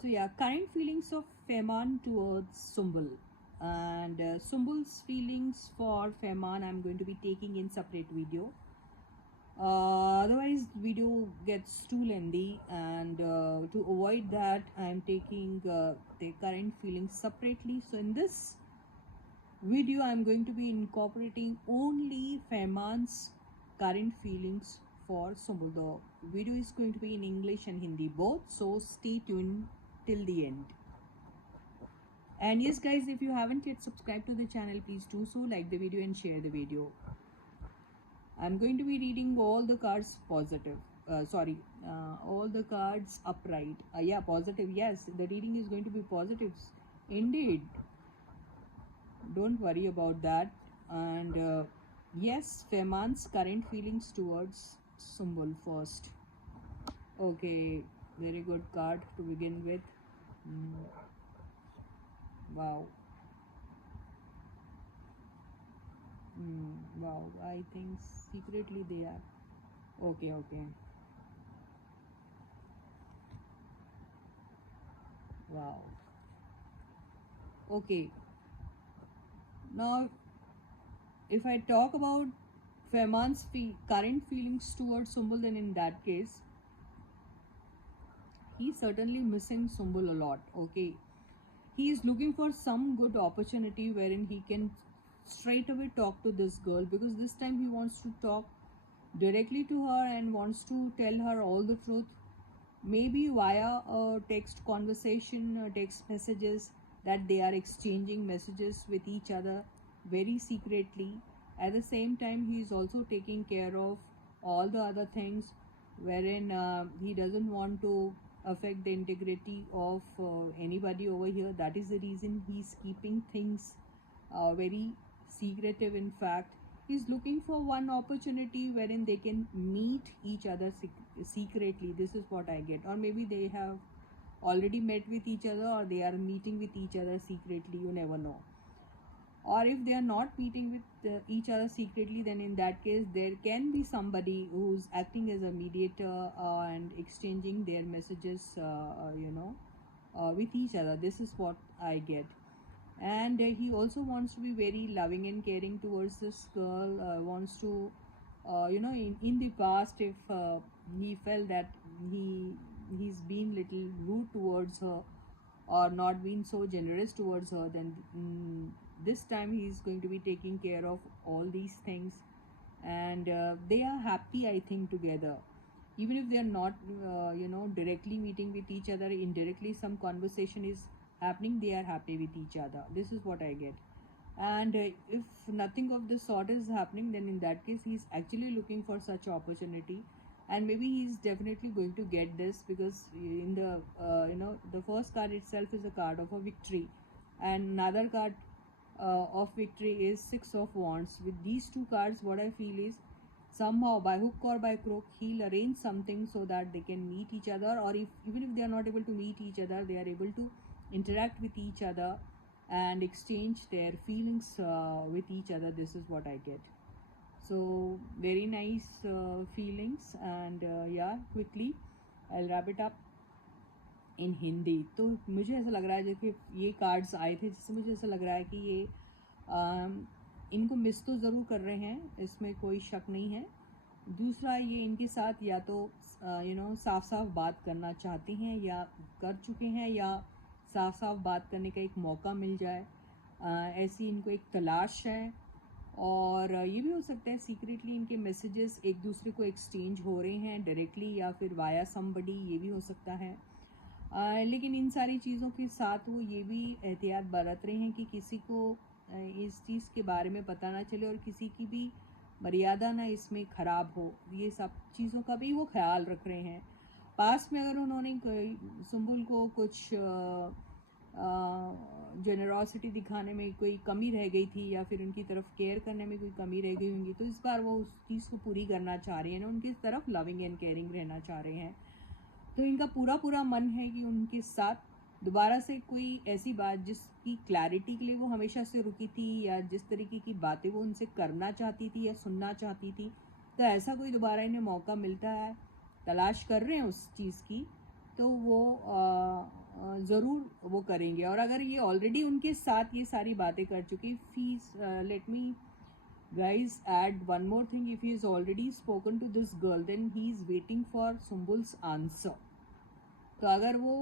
So yeah, current feelings of Fehmarn towards Sumbul, and Sumbul's feelings for Fehmarn I'm going to be taking in separate video. Otherwise video gets too lengthy, and to avoid that I'm taking the current feelings separately. So in this video I'm going to be incorporating only Fehmarn's current feelings for Sumbul. The video is going to be in English and Hindi both, so stay tuned till the end. And yes guys, if you haven't yet subscribed to the channel, please do so, like the video and share the video. I'm going to be reading all the cards positive. All the cards upright. Yeah, positive. Yes, the reading is going to be positives. Indeed. Don't worry about that. And yes, Fehmarn's current feelings towards Sumbul first. Okay, very good card to begin with. Wow. Wow, I think secretly they are. Okay. Wow. Okay. Now, if I talk about Fehmarn's current feelings towards Sumbul, then in that case, he's certainly missing Sumbul a lot. Okay. He is looking for some good opportunity wherein he can straight away talk to this girl, because this time he wants to talk directly to her and wants to tell her all the truth, maybe via a text conversation or text messages, that they are exchanging messages with each other very secretly. At the same time, he is also taking care of all the other things wherein he doesn't want to affect the integrity of anybody over here. That is the reason he's keeping things very secretive. In fact, he's looking for one opportunity wherein they can meet each other secretly. This is what I get. Or maybe they have already met with each other, or they are meeting with each other secretly. You never know. Or if they are not meeting with each other secretly, then in that case there can be somebody who's acting as a mediator and exchanging their messages with each other. This is what I get. And he also wants to be very loving and caring towards this girl, wants to in the past, if he felt that he's been little rude towards her or not been so generous towards her, then this time he's going to be taking care of all these things. And they are happy, I think, together. Even if they are not directly meeting with each other, indirectly some conversation is happening, they are happy with each other. This is what I get. And if nothing of the sort is happening, then in that case he's actually looking for such opportunity, and maybe he's definitely going to get this, because in the the first card itself is a card of a victory, and another card of victory is Six of Wands. With these two cards, what I feel is somehow by hook or by crook he'll arrange something so that they can meet each other, or if even if they are not able to meet each other, they are able to interact with each other and exchange their feelings with each other. This is what I get. So very nice feelings. And yeah, quickly I'll wrap it up इन हिंदी. तो मुझे ऐसा लग रहा है जैसे ये cards आए थे, जिससे मुझे ऐसा लग रहा है कि ये इनको मिस तो ज़रूर कर रहे हैं, इसमें कोई शक नहीं है. दूसरा, ये इनके साथ या तो साफ साफ बात करना चाहते हैं या कर चुके हैं, या साफ साफ बात करने का एक मौका मिल जाए, ऐसी इनको एक तलाश है. और ये भी हो सकता है सीक्रेटली इनके मैसेजेस एक दूसरे को एक्सचेंज हो रहे हैं डायरेक्टली या फिर वाया समबडी, ये भी हो सकता है. लेकिन इन सारी चीज़ों के साथ वो ये भी एहतियात बरत रहे हैं कि किसी को इस चीज़ के बारे में पता ना चले और किसी की भी मर्यादा ना इसमें ख़राब हो. ये सब चीज़ों का भी वो ख्याल रख रहे हैं. पास में अगर उन्होंने सुम्बुल को कुछ जेनरॉसिटी दिखाने में कोई कमी रह गई थी, या फिर उनकी तरफ केयर करने में कोई कमी रह गई होंगी, तो इस बार वो उस चीज़ को पूरी करना चाह रही हैं ना, उनकी तरफ लविंग एंड केयरिंग रहना चाह रहे हैं. तो इनका पूरा मन है कि उनके साथ दोबारा से कोई ऐसी बात जिसकी क्लैरिटी के लिए वो हमेशा से रुकी थी, या जिस तरीके की बातें वो उनसे करना चाहती थी या सुनना चाहती थी, तो ऐसा कोई दोबारा इन्हें मौका मिलता है, तलाश कर रहे हैं उस चीज़ की, तो वो ज़रूर वो करेंगे। और अगर ये ऑलरेडी उनके साथ ये सारी बातें कर चुकी, fees let me guys add one more thing, if he has already spoken to this girl then he is waiting for Sumbul's answer. तो अगर वो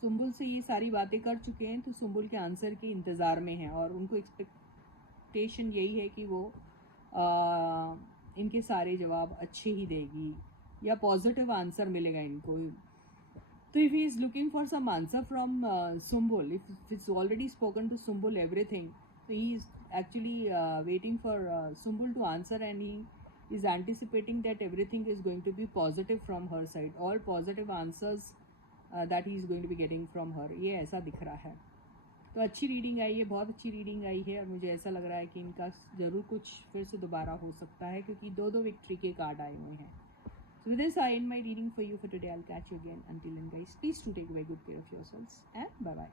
सुम्बुल से ये सारी बातें कर चुके हैं तो सुम्बुल के आंसर के इंतज़ार में हैं और उनको एक्सपेक्टेशन यही है कि वो इनके सारे जवाब अच्छे ही देगी या पॉजिटिव आंसर मिलेगा इनको। तो if he is looking for some answer from Sumbul, if it's already spoken to Sumbul everything, so he is actually waiting for Sumbul to answer, and he is anticipating that everything is going to be positive from her side, all positive answers that he is going to be getting from her। ये ऐसा दिख रहा है। तो अच्छी reading I है, बहुत अच्छी रीडिंग आई है, और मुझे ऐसा लग रहा है कि इनका ज़रूर कुछ फिर से दोबारा हो सकता है क्योंकि दो दो विक्ट्री के कार्ड आए हुए हैं। So with this, I end my reading for you for today. I'll catch you again. Until then, guys, please do take very good care of yourselves and bye bye.